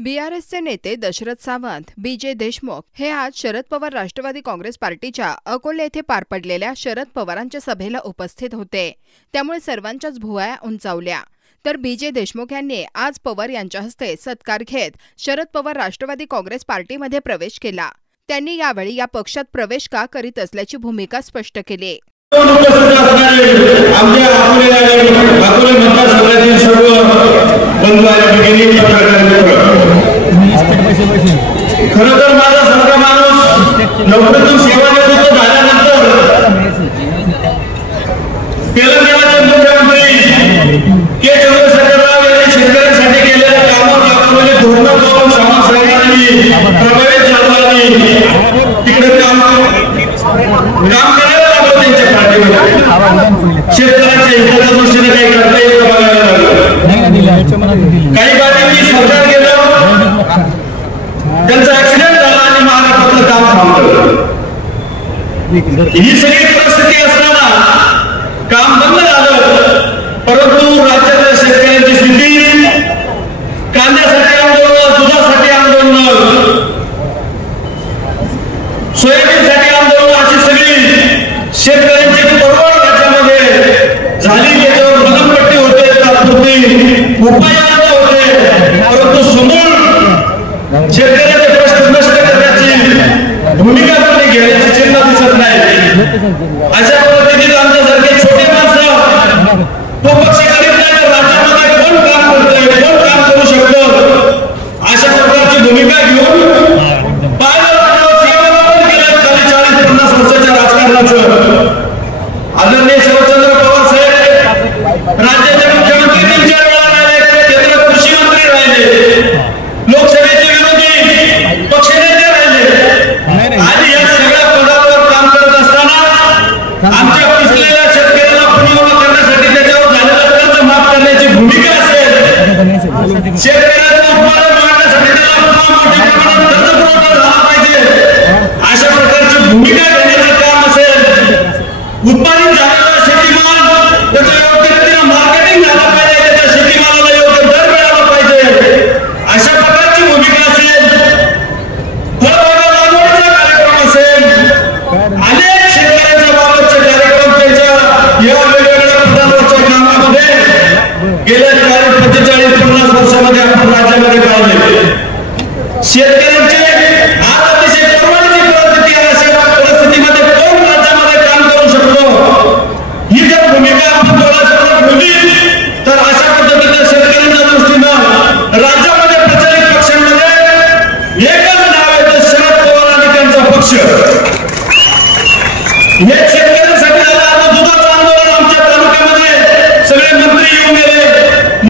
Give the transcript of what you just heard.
बीआरएसचे नेते दशरथ सावंत, बीजे देशमुख हे आज शरद पवार राष्ट्रवादी काँग्रेस पार्टीच्या अकोले येथे पार पडलेल्या शरद पवारांच्या सभेला उपस्थित होते। त्यामुळे सर्वांच्याच भुवया उंचावल्या। तर बीजे देशमुख यांनी आज पवार यांच्या हस्ते सत्कार घेत शरद पवार राष्ट्रवादी काँग्रेस पार्टीमध्ये प्रवेश केला। त्यांनी यावेळी या पक्षात प्रवेश का करीत असल्याची भूमिका स्पष्ट केली। खरंतर माझा सारखा माणूस नोकरीतून सेवानिवृत्त झाल्यानंतर तेलंगणाचे मुख्यमंत्री के चंद्रशेखर राव यांनी शेतकऱ्यांसाठी केलेल्या कामावर दाखवलेले धोरण पाहून समाज सरकारने प्रभावित झाला तिकडे काम करायला लागलं त्यांच्या पार्टीमध्ये। शेतकऱ्यांच्या हिताच्या दृष्टीने काही करता येतं बघायला लागलं। काही बाबतीत सरकार गेलं, त्यांचा ऍक्सिडेंट झाला आणि महाराष्ट्रातलं काम थांबलं। ही सगळी परिस्थिती असताना काम बंद झालं, परंतु राज्यातल्या शेतकऱ्यांची स्थिती कांद्यासाठी आंदोलन, दुधासाठी आंदोलन, सोयाबीनसाठी आंदोलन अशी सगळी शेतकऱ्यांची परवड राज्यामध्ये झाली। त्याच्यावर मदतपट्टी होते, तात्पुरती उपाययोजना होते, परंतु समोर शेतकऱ्याचे प्रश्न नष्ट करण्याची भूमिका त्यांनी घेण्याची चिन्ह दिसत नाही। अशा पद्धतीने आमच्यासारखे छोटे माणसं तो पक्ष करीत नाही तर राज्यामध्ये कोण काम करतंय, कोण काम करू शकतं, अशा प्रकारची भूमिका घेऊन खाली 40-50 वर्षाच्या राजकारणाचं आदरणीय शरदचंद्र पवार साहेब राज्याचे मुख्यमंत्री 3-4 वेळा राहिले, केंद्रात कृषी मंत्री राहिले, लोकसभेचे विरोधी पक्षनेते राहिले आणि या सगळ्या पदावर काम करत असताना आमच्या पिचलेल्या शेतकऱ्याला पुनर्वसन करण्यासाठी त्याच्यावर झालेलं कर्ज माफ करण्याची भूमिका असेल, शेतकऱ्याचं उत्पादन वाढण्यासाठी त्याला मोठ्या प्रमाणात कर्ज पुरवठा झाला पाहिजे, अशा प्रकारची भूमिका घेण्याचं काम असेल, उत्पादित झालेला शेतीमाल त्याचं योग्य रीतीने मार्केटिंग झालं पाहिजे, त्याच्या शेतीमालाला योग्य दर मिळाला पाहिजे, अशा प्रकारची भूमिका असेल, फळबागा लागवडीचा कार्यक्रम असेल, अनेक शेतकऱ्यांच्या बाबतचे कार्यक्रम त्यांच्या या वेगवेगळ्या प्रकारच्या कामामध्ये गेल्या 45-50 वर्षामध्ये आपण राज्यामध्ये पाहिले। शेतकऱ्यांचे आज अतिशय परवडीची परिस्थिती आहे, अशा परिस्थितीमध्ये कोण राज्यामध्ये काम करू शकतो, ही जर भूमिका आपण डोळ्यासमोर ठेवली तर अशा पद्धतीने शेतकऱ्यांच्या दृष्टीनं राज्यामध्ये प्रचलित पक्षांमध्ये एकच नाव आहे, शरद पवार आणि त्यांचा पक्ष।